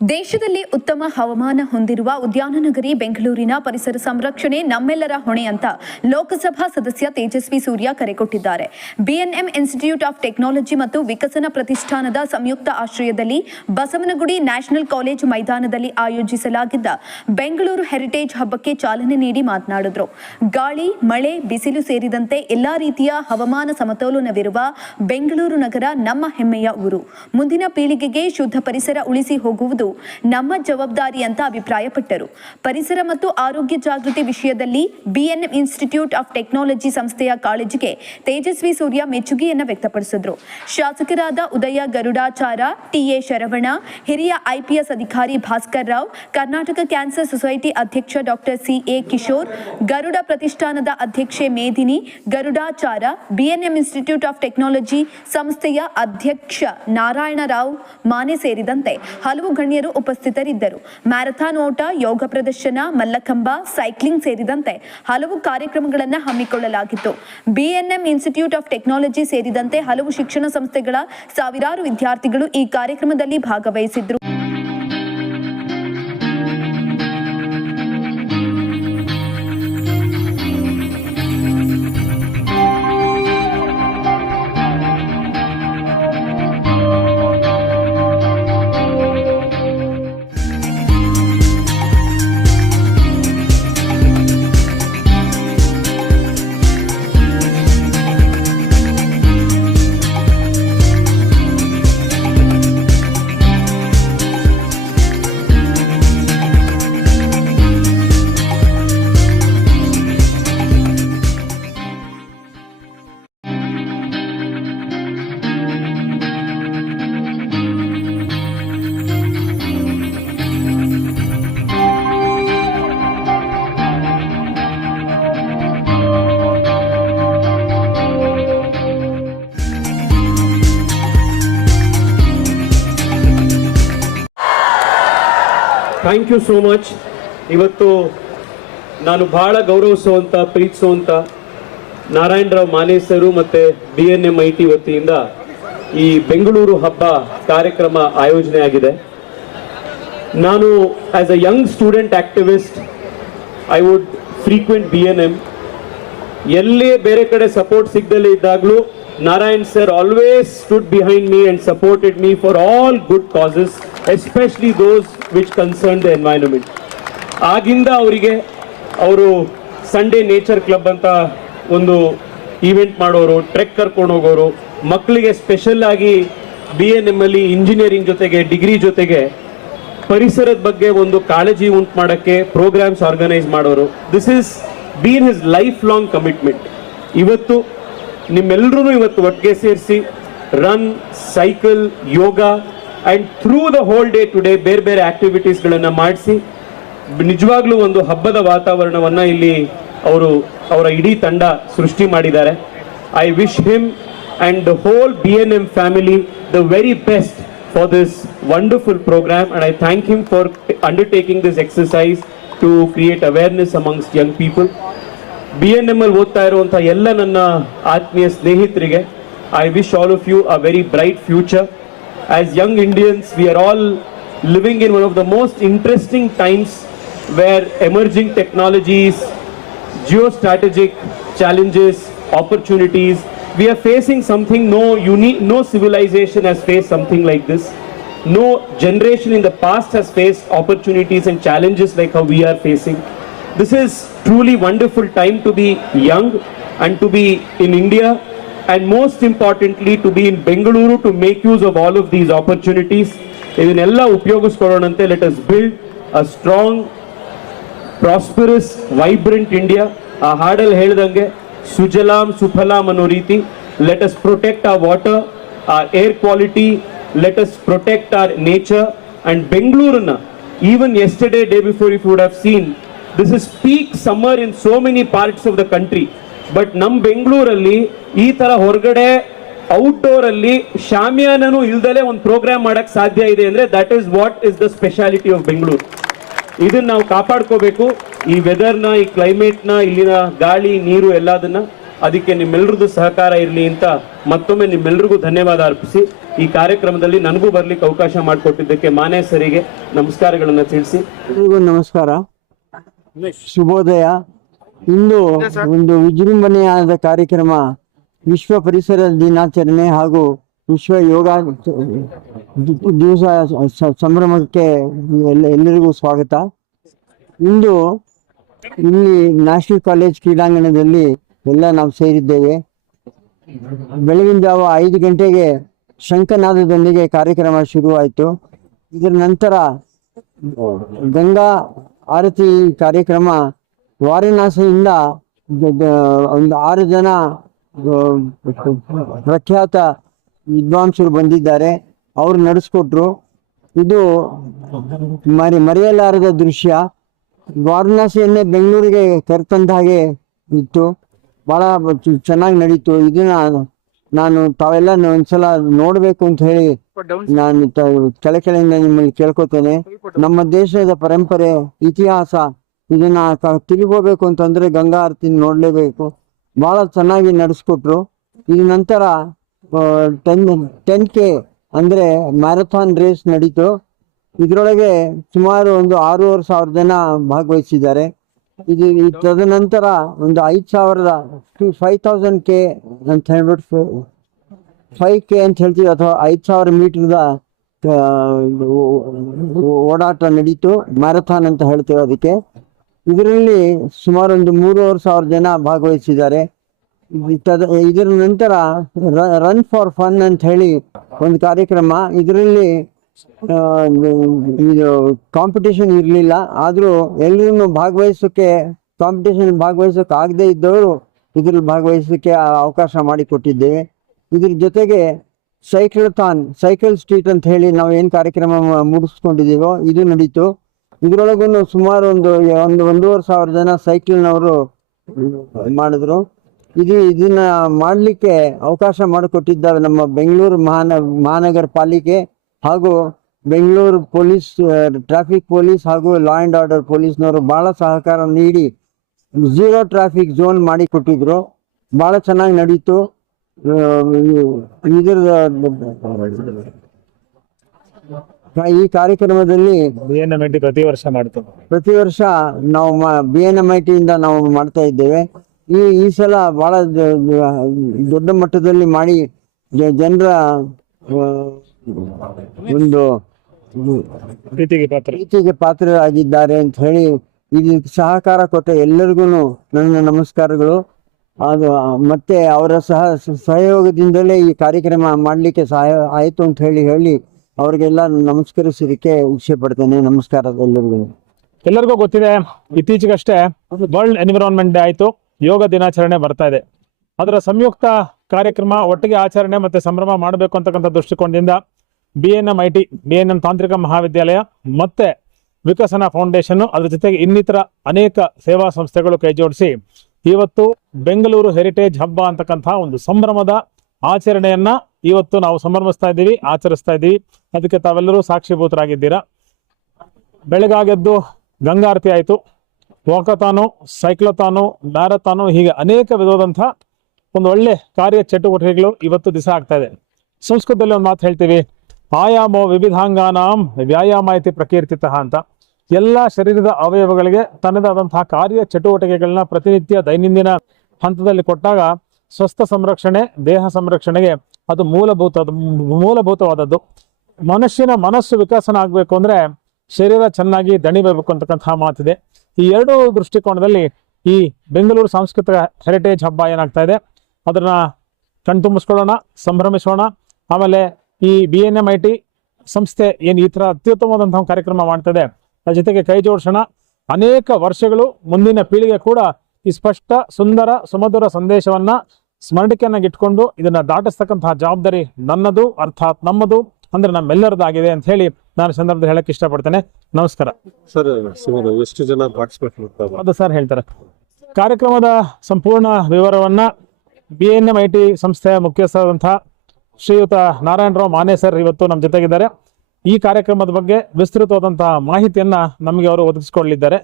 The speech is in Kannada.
ದೇಶದಲ್ಲಿ ಉತ್ತಮ ಹವಾಮಾನ ಹೊಂದಿರುವ ಉದ್ಯಾನನಗರಿ ಬೆಂಗಳೂರಿನ ಪರಿಸರ ಸಂರಕ್ಷಣೆ ನಮ್ಮೆಲ್ಲರ ಹೊಣೆ ಅಂತ ಲೋಕಸಭಾ ಸದಸ್ಯ ತೇಜಸ್ವಿ ಸೂರ್ಯ ಕರೆ ಕೊಟ್ಟಿದ್ದಾರೆ. ಬಿಎನ್ಎಂ ಇನ್ಸ್ಟಿಟ್ಯೂಟ್ ಆಫ್ ಟೆಕ್ನಾಲಜಿ ಮತ್ತು ವಿಕಸನ ಪ್ರತಿಷ್ಠಾನದ ಸಂಯುಕ್ತ ಆಶ್ರಯದಲ್ಲಿ ಬಸವನಗುಡಿ ನ್ಯಾಷನಲ್ ಕಾಲೇಜ್ ಮೈದಾನದಲ್ಲಿ ಆಯೋಜಿಸಲಾಗಿದ್ದ ಬೆಂಗಳೂರು ಹೆರಿಟೇಜ್ ಹಬ್ಬಕ್ಕೆ ಚಾಲನೆ ನೀಡಿ ಮಾತನಾಡಿದರು. ಗಾಳಿ, ಮಳೆ, ಬಿಸಿಲು ಸೇರಿದಂತೆ ಎಲ್ಲಾ ರೀತಿಯ ಹವಾಮಾನ ಸಮತೋಲನವಿರುವ ಬೆಂಗಳೂರು ನಗರ ನಮ್ಮ ಹೆಮ್ಮೆಯ ಊರು. ಮುಂದಿನ ಪೀಳಿಗೆಗೆ ಶುದ್ಧ ಪರಿಸರ ಉಳಿಸಿ ಹೋಗುವುದು ನಮ್ಮ ಜವಾಬ್ದಾರಿ ಅಂತ ಅಭಿಪ್ರಾಯಪಟ್ಟರು. ಪರಿಸರ ಮತ್ತು ಆರೋಗ್ಯ ಜಾಗೃತಿ ವಿಷಯದಲ್ಲಿ ಬಿಎನ್ಎಂ ಇನ್ಸ್ಟಿಟ್ಯೂಟ್ ಆಫ್ ಟೆಕ್ನಾಲಜಿ ಸಂಸ್ಥೆಯ ಕಾಳಜಿಗೆ ತೇಜಸ್ವಿ ಸೂರ್ಯ ಮೆಚ್ಚುಗೆಯನ್ನು ವ್ಯಕ್ತಪಡಿಸಿದರು. ಶಾಸಕರಾದ ಉದಯ ಗರುಡಾಚಾರ, ಟಿಎ ಶರವಣ, ಹಿರಿಯ ಐಪಿಎಸ್ ಅಧಿಕಾರಿ ಭಾಸ್ಕರ್ ರಾವ್, ಕರ್ನಾಟಕ ಕ್ಯಾನ್ಸರ್ ಸೊಸೈಟಿ ಅಧ್ಯಕ್ಷ ಡಾಕ್ಟರ್ ಸಿಎ ಕಿಶೋರ್, ಗರುಡ ಪ್ರತಿಷ್ಠಾನದ ಅಧ್ಯಕ್ಷೆ ಮೇದಿನಿ ಗರುಡಾಚಾರ, ಬಿಎನ್ಎಂ ಇನ್ಸ್ಟಿಟ್ಯೂಟ್ ಆಫ್ ಟೆಕ್ನಾಲಜಿ ಸಂಸ್ಥೆಯ ಅಧ್ಯಕ್ಷ ನಾರಾಯಣರಾವ್ ಮಾನೆ ಸೇರಿದಂತೆ ಹಲವು ಗಣ್ಯರು ಉಪಸ್ಥಿತರಿದ್ದರು. ಮ್ಯಾರಥಾನ್ ಓಟ, ಯೋಗ ಪ್ರದರ್ಶನ, ಮಲ್ಲಕಂಬ, ಸೈಕ್ಲಿಂಗ್ ಸೇರಿದಂತೆ ಹಲವು ಕಾರ್ಯಕ್ರಮಗಳನ್ನು ಹಮ್ಮಿಕೊಳ್ಳಲಾಗಿತ್ತು. ಬಿಎನ್ಎಂ ಇನ್ಸ್ಟಿಟ್ಯೂಟ್ ಆಫ್ ಟೆಕ್ನಾಲಜಿ ಸೇರಿದಂತೆ ಹಲವು ಶಿಕ್ಷಣ ಸಂಸ್ಥೆಗಳ ಸಾವಿರಾರು ವಿದ್ಯಾರ್ಥಿಗಳು ಈ ಕಾರ್ಯಕ್ರಮದಲ್ಲಿ ಭಾಗವಹಿಸಿದ್ರು. Thank you so much. ಇವತ್ತು ನಾನು ಬಹಳ ಗೌರವಿಸುವಂಥ, ಪ್ರೀತಿಸುವಂಥ ನಾರಾಯಣರಾವ್ ಮಾನೆ ಸರು ಮತ್ತು BNMIT ವತಿಯಿಂದ ಈ ಬೆಂಗಳೂರು ಹಬ್ಬ ಕಾರ್ಯಕ್ರಮ ಆಯೋಜನೆ ಆಗಿದೆ. ನಾನು as a young student activist I would frequent BNM. ಎಲ್ಲೇ ಬೇರೆ ಕಡೆ ಸಪೋರ್ಟ್ ಸಿಗದಲ್ಲೇ ಇದ್ದಾಗಲೂ Narayan sir always stood behind me and supported me for all good causes, especially those which concern the environment. ಆಗಿಂದ ಅವರು ಸಂಡೇ ನೇಚರ್ ಕ್ಲಬ್ ಅಂತ ಒಂದು ಈವೆಂಟ್ ಮಾಡೋರು, ಟ್ರೆಕ್ ಕರ್ಕೊಂಡು ಹೋಗೋರು, ಮಕ್ಕಳಿಗೆ ಸ್ಪೆಷಲ್ ಆಗಿ BNM ಅಲ್ಲಿ ಇಂಜಿನಿಯರಿಂಗ್ ಜೊತೆಗೆ ಡಿಗ್ರಿ ಜೊತೆಗೆ ಪರಿಸರದ ಬಗ್ಗೆ ಒಂದು ಕಾಳಜಿ ಉಂಟು ಮಾಡೋಕ್ಕೆ ಪ್ರೋಗ್ರಾಮ್ಸ್ ಆರ್ಗನೈಸ್ ಮಾಡೋರು. This is been his life long commitment. ಇವತ್ತು ನಿಮ್ಮೆಲ್ಲರೂ ಇವತ್ತು ಒಟ್ಟಿಗೆ ಸೇರಿಸಿ run, cycle, yoga and through the whole day today ಬೇರೆ ಬೇರೆ ಆಕ್ಟಿವಿಟೀಸ್ಗಳನ್ನು ಮಾಡಿಸಿ ನಿಜವಾಗ್ಲೂ ಒಂದು ಹಬ್ಬದ ವಾತಾವರಣವನ್ನು ಇಲ್ಲಿ ಅವರ ಇಡೀ ತಂಡ ಸೃಷ್ಟಿ ಮಾಡಿದ್ದಾರೆ. I wish him and the whole BNM family the very best for this wonderful program and I thank him for undertaking this exercise to create awareness amongst young people. BNM ಅಲ್ಲಿ ಓದ್ತಾ ಇರುವಂಥ ಎಲ್ಲ ನನ್ನ ಆತ್ಮೀಯ ಸ್ನೇಹಿತರಿಗೆ I wish all of you a very bright future. As young Indians, we are all living in one of the most interesting times where emerging technologies, geostrategic challenges, opportunities, we are facing something no civilization has faced something like this. No generation in the past has faced opportunities and challenges like how we are facing. This is truly wonderful time to be young and to be in India. And most importantly to be in Bengaluru to make use of all of these opportunities. ಇದನ್ನೆಲ್ಲ ಉಪಯೋಗಿಸ್ಕೊಳ್ಳೋಣಂತೆ let us build a strong, prosperous, vibrant India. ಆ ಹಾಡಲ್ಲಿ ಹೇಳ್ದಂಗೆ ಸುಜಲಾಂ ಸುಫಲಾಂ ಅನ್ನೋ ರೀತಿ let us protect our water, our air quality, let us protect our nature. And Bengaluru, even yesterday, day before, if you would have seen, this is peak summer in so many parts of the country. But ನಮ್ಮ ಬೆಂಗಳೂರಲ್ಲಿ ಈ ಥರ ಹೊರಗಡೆ ಔಟ್ಡೋರಲ್ಲಿ ಶಾಮಿಯಾನೂ ಇಲ್ದಲೇ ಒಂದು ಪ್ರೋಗ್ರಾಮ್ ಮಾಡೋಕ್ಕೆ ಸಾಧ್ಯ ಇದೆ ಅಂದರೆ that is what is the speciality of Bengaluru. ಇದನ್ನು ನಾವು ಕಾಪಾಡ್ಕೋಬೇಕು. ಈ ವೆದರ್ನ, ಈ ಕ್ಲೈಮೇಟ್ನ, ಇಲ್ಲಿನ ಗಾಳಿ, ನೀರು ಎಲ್ಲದನ್ನ ಅದಕ್ಕೆ ನಿಮ್ಮೆಲ್ಲರದ್ದು ಸಹಕಾರ ಇರಲಿ ಅಂತ ಮತ್ತೊಮ್ಮೆ ನಿಮ್ಮೆಲ್ಲರಿಗೂ ಧನ್ಯವಾದ ಅರ್ಪಿಸಿ ಈ ಕಾರ್ಯಕ್ರಮದಲ್ಲಿ ನನಗೂ ಬರ್ಲಿಕ್ಕೆ ಅವಕಾಶ ಮಾಡಿಕೊಟ್ಟಿದ್ದಕ್ಕೆ ಮಾನೆ ಸರಿಗೆ ನಮಸ್ಕಾರಗಳನ್ನ ತಿಳಿಸಿ. ಎಲ್ರಿಗೂ ನಮಸ್ಕಾರ, ಶುಭೋದಯ. ಇಂದು ಒಂದು ವಿಜೃಂಭಣೆಯಾದ ಕಾರ್ಯಕ್ರಮ, ವಿಶ್ವ ಪರಿಸರ ದಿನಾಚರಣೆ ಹಾಗೂ ವಿಶ್ವ ಯೋಗ ದಿವಸ ಸಂಭ್ರಮಕ್ಕೆ ಎಲ್ಲರಿಗೂ ಸ್ವಾಗತ. ಇಂದು ಇಲ್ಲಿ ನ್ಯಾಷನಲ್ ಕಾಲೇಜ್ ಕ್ರೀಡಾಂಗಣದಲ್ಲಿ ಎಲ್ಲ ನಾವು ಸೇರಿದ್ದೇವೆ. ಬೆಳಗಿನ ಜಾವ 5 ಗಂಟೆಗೆ ಶಂಖನಾದದೊಂದಿಗೆ ಕಾರ್ಯಕ್ರಮ ಶುರುವಾಯಿತು. ಇದರ ನಂತರ ಗಂಗಾ ಆರತಿ ಕಾರ್ಯಕ್ರಮ ವಾರಣಾಸಿಯಿಂದ ಒಂದು 6 ಜನ ಪ್ರಖ್ಯಾತ ವಿದ್ವಾಂಸರು ಬಂದಿದ್ದಾರೆ, ಅವರು ನಡೆಸ್ಕೊಟ್ರು. ಇದು ಮರೆಯಲಾರದ ದೃಶ್ಯ. ವಾರಣಾಸಿಯನ್ನೇ ಬೆಂಗಳೂರಿಗೆ ಕರೆತಂದ ಹಾಗೆ ಇತ್ತು, ಭಾಳ ಚೆನ್ನಾಗಿ ನಡೀತು. ಇದನ್ನ ನಾನು ತಾವೆಲ್ಲ ಒಂದ್ಸಲ ನೋಡಬೇಕು ಅಂತ ಹೇಳಿ ನಾನು ಕೆಳಕೆಳೆಯಿಂದ ನಿಮ್ಮಲ್ಲಿ ಕೇಳ್ಕೊತೇನೆ. ನಮ್ಮ ದೇಶದ ಪರಂಪರೆ, ಇತಿಹಾಸ ಇದನ್ನ ತಿಳ್ಕೋಬೇಕು ಅಂತಂದ್ರೆ ಗಂಗಾ ಆರತಿ ನೋಡ್ಲೇಬೇಕು. ಬಹಳ ಚೆನ್ನಾಗಿ ನಡೆಸ್ಕೊಟ್ರು. ಇದ ನಂತರ 10K ಅಂದ್ರೆ ಮ್ಯಾರಥಾನ್ ರೇಸ್ ನಡೀತು. ಇದರೊಳಗೆ ಸುಮಾರು ಒಂದು 6,500 ಜನ ಭಾಗವಹಿಸಿದ್ದಾರೆ. ಇದು ತದನಂತರ ಒಂದು 5,000K ಅಂತ ಹೇಳ್ಬಿಟ್ಟು 5K ಅಂತ ಹೇಳ್ತೀವಿ, ಅಥವಾ 5,000 ಮೀಟರ್ದ ಓಡಾಟ ನಡೀತು, ಮ್ಯಾರಥಾನ್ ಅಂತ ಹೇಳ್ತೇವೆ ಅದಕ್ಕೆ. ಇದರಲ್ಲಿ ಸುಮಾರು ಒಂದು 3,500 ಜನ ಭಾಗವಹಿಸಿದ್ದಾರೆ. ಇದರ ನಂತರ ರನ್ ಫಾರ್ ಫನ್ ಅಂತ ಹೇಳಿ ಒಂದು ಕಾರ್ಯಕ್ರಮ. ಇದರಲ್ಲಿ ಇದು ಕಾಂಪಿಟೇಷನ್ ಇರಲಿಲ್ಲ, ಆದರೂ ಎಲ್ಲರೂ ಕಾಂಪಿಟೇಷನ್ ಭಾಗವಹಿಸೋಕೆ ಆಗದೆ ಇದ್ದವರು ಇದ್ರಲ್ಲಿ ಭಾಗವಹಿಸೋಕ್ಕೆ ಅವಕಾಶ ಮಾಡಿಕೊಟ್ಟಿದ್ದೇವೆ. ಇದ್ರ ಜೊತೆಗೆ ಸೈಕಲ್ ಸ್ಟ್ರೀಟ್ ಅಂತ ಹೇಳಿ ನಾವು ಏನು ಕಾರ್ಯಕ್ರಮ ಮುಗಿಸ್ಕೊಂಡಿದ್ದೀವೋ ಇದು ನಡೀತು. ಇದರೊಳಗೂ ಸುಮಾರು ಒಂದು 1,500 ಜನ ಸೈಕಲ್ನವರು ಮಾಡಿದ್ರು. ಇದನ್ನ ಮಾಡಲಿಕ್ಕೆ ಅವಕಾಶ ಮಾಡಿಕೊಟ್ಟಿದ್ದಾರೆ ನಮ್ಮ ಬೆಂಗಳೂರು ಮಹಾನಗರ ಪಾಲಿಕೆ ಹಾಗೂ ಬೆಂಗಳೂರು ಪೊಲೀಸ್, ಟ್ರಾಫಿಕ್ ಪೊಲೀಸ್ ಹಾಗೂ ಲಾ ಆ್ಯಂಡ್ ಆರ್ಡರ್ ಪೊಲೀಸ್ನವರು ಭಾಳ ಸಹಕಾರ ನೀಡಿ 0 ಟ್ರಾಫಿಕ್ ಝೋನ್ ಮಾಡಿ ಕೊಟ್ಟಿದ್ರು. ಭಾಳ ಚೆನ್ನಾಗಿ ನಡೀತು. ಈ ಕಾರ್ಯಕ್ರಮದಲ್ಲಿ ಪ್ರತಿ ವರ್ಷ ಮಾಡ್ತೇವೆ. ಪ್ರತಿ ವರ್ಷ ನಾವು BNMIT ಇಂದ ನಾವು ಮಾಡ್ತಾ ಇದ್ದೇವೆ. ಈ ಸಲ ಬಹಳ ದೊಡ್ಡ ಮಟ್ಟದಲ್ಲಿ ಮಾಡಿ ಜನರ ಒಂದು ಪ್ರೀತಿಗೆ ಪಾತ್ರರಾಗಿದ್ದಾರೆ ಅಂತ ಹೇಳಿ ಇದಕ್ಕೆ ಸಹಕಾರ ಕೊಟ್ಟ ಎಲ್ಲರಿಗೂ ನನ್ನ ನಮಸ್ಕಾರಗಳು. ಅದು ಮತ್ತೆ ಅವರ ಸಹಯೋಗದಿಂದಲೇ ಈ ಕಾರ್ಯಕ್ರಮ ಮಾಡಲಿಕ್ಕೆ ಸಹಾಯ ಆಯಿತು ಅಂತ ಹೇಳಿ ಅವರಿಗೆಲ್ಲ ನಮಸ್ಕರಿಸಲಿಕ್ಕೆ ಇಚ್ಛೆ ಪಡ್ತೇನೆ. ನಮಸ್ಕಾರ ಎಲ್ಲರಿಗೂ ಗೊತ್ತಿದೆ, ಇತ್ತೀಚೆಗಷ್ಟೇ ವರ್ಲ್ಡ್ ಎನ್ವಿರಾನ್ಮೆಂಟ್ ಡೇ ಆಯಿತು, ಯೋಗ ದಿನಾಚರಣೆ ಬರ್ತಾ ಇದೆ. ಅದರ ಸಂಯುಕ್ತ ಕಾರ್ಯಕ್ರಮ, ಒಟ್ಟಿಗೆ ಆಚರಣೆ ಮತ್ತೆ ಸಂಭ್ರಮ ಮಾಡಬೇಕು ಅಂತಕ್ಕಂಥ ದೃಷ್ಟಿಕೋನದಿಂದ BNM ತಾಂತ್ರಿಕ ಮಹಾವಿದ್ಯಾಲಯ ಮತ್ತೆ ವಿಕಸನ ಫೌಂಡೇಶನ್, ಅದ್ರ ಜೊತೆಗೆ ಇನ್ನಿತರ ಅನೇಕ ಸೇವಾ ಸಂಸ್ಥೆಗಳು ಕೈ ಜೋಡಿಸಿ ಇವತ್ತು ಬೆಂಗಳೂರು ಹೆರಿಟೇಜ್ ಹಬ್ಬ ಅಂತಕ್ಕಂಥ ಒಂದು ಸಂಭ್ರಮದ ಆಚರಣೆಯನ್ನ ಇವತ್ತು ನಾವು ಸಂಭ್ರಮಿಸ್ತಾ ಇದ್ದೀವಿ, ಆಚರಿಸ್ತಾ ಇದ್ದೀವಿ. ಅದಕ್ಕೆ ತಾವೆಲ್ಲರೂ ಸಾಕ್ಷಿಭೂತರಾಗಿದ್ದೀರಾ. ಬೆಳಗಾಗೆದ್ದು ಗಂಗಾರತಿ ಆಯಿತು, ವಾಕಥಾನು, ಸೈಕ್ಲಥಾನು, ಮ್ಯಾರಥಾನು, ಹೀಗೆ ಅನೇಕ ವಿಧವಾದಂಥ ಒಂದು ಒಳ್ಳೆ ಕಾರ್ಯ ಚಟುವಟಿಕೆಗಳು ಇವತ್ತು ದಿವಸ ಆಗ್ತಾ ಇದೆ. ಸಂಸ್ಕೃತದಲ್ಲಿ ಒಂದು ಮಾತು ಹೇಳ್ತೀವಿ, ಆಯಾಮೋ ವಿವಿಧಾಂಗಾನಾಂ ವ್ಯಾಯಾಮಾಯಿತಿ ಪ್ರಕೀರ್ತಿತಃ ಅಂತ. ಎಲ್ಲ ಶರೀರದ ಅವಯವಗಳಿಗೆ ತನ್ನದಾದಂತಹ ಕಾರ್ಯ ಚಟುವಟಿಕೆಗಳನ್ನ ಪ್ರತಿನಿತ್ಯ ದೈನಂದಿನ ಹಂತದಲ್ಲಿ ಕೊಟ್ಟಾಗ ಸ್ವಸ್ಥ ಸಂರಕ್ಷಣೆ, ದೇಹ ಸಂರಕ್ಷಣೆಗೆ ಅದು ಮೂಲಭೂತವಾದದ್ದು. ಮನುಷ್ಯನ ಮನಸ್ಸು ವಿಕಸನ ಆಗಬೇಕು ಅಂದ್ರೆ ಶರೀರ ಚೆನ್ನಾಗಿ ದಣಿಬೇಕು ಅಂತಕ್ಕಂತಹ ಮಾತಿದೆ. ಈ ಎರಡೂ ದೃಷ್ಟಿಕೋನದಲ್ಲಿ ಈ ಬೆಂಗಳೂರು ಸಾಂಸ್ಕೃತಿಕ ಹೆರಿಟೇಜ್ ಹಬ್ಬ ಏನಾಗ್ತಾ ಇದೆ ಅದನ್ನ ಕಣ್ತುಂಬಿಸ್ಕೊಳ್ಳೋಣ, ಸಂಭ್ರಮಿಸೋಣ. ಆಮೇಲೆ ಈ BNMIT ಸಂಸ್ಥೆ ಏನು ಈ ತರ ಅತ್ಯುತ್ತಮವಾದಂತಹ ಕಾರ್ಯಕ್ರಮ ಮಾಡ್ತದೆ, ಅದ್ರ ಜೊತೆಗೆ ಕೈ ಜೋಡಿಸೋಣ. ಅನೇಕ ವರ್ಷಗಳು ಮುಂದಿನ ಪೀಳಿಗೆ ಕೂಡ ಈ ಸ್ಪಷ್ಟ, ಸುಂದರ, ಸುಮಧುರ ಸಂದೇಶವನ್ನ ಸ್ಮರಣಿಕೆಯನ್ನಾಗಿಟ್ಕೊಂಡು ಇದನ್ನ ದಾಟಿಸ್ತಕ್ಕಂತಹ ಜವಾಬ್ದಾರಿ ನನ್ನದು, ಅರ್ಥಾತ್ ನಮ್ಮದು, ಅಂದ್ರೆ ನಮ್ಮೆಲ್ಲರದಾಗಿದೆ ಅಂತ ಹೇಳಿ ನಾನು ಸಂದರ್ಭದಲ್ಲಿ ಹೇಳಕ್ ಇಷ್ಟಪಡ್ತೇನೆ. ನಮಸ್ಕಾರ ಸರ್. ಎಷ್ಟು ಜನ ಪಾರ್ಟಿಸಿಪೇಟ್ ಮಾಡ್ತಾರೆ ಅದು ಸರ್ ಹೇಳ್ತಾರೆ. ಕಾರ್ಯಕ್ರಮದ ಸಂಪೂರ್ಣ ವಿವರವನ್ನ BNMIT ಸಂಸ್ಥೆಯ ಮುಖ್ಯಸ್ಥರಾದಂತಹ ಶ್ರೀಯುತ ನಾರಾಯಣರಾವ್ ಮಾನೆ ಸರ್ ಇವತ್ತು ನಮ್ಮ ಜೊತೆಗಿದ್ದಾರೆ. ಈ ಕಾರ್ಯಕ್ರಮದ ಬಗ್ಗೆ ವಿಸ್ತೃತವಾದಂತಹ ಮಾಹಿತಿಯನ್ನ ನಮಗೆ ಅವರು ಒದಗಿಸಿಕೊಳ್ಳಲಿದ್ದಾರೆ.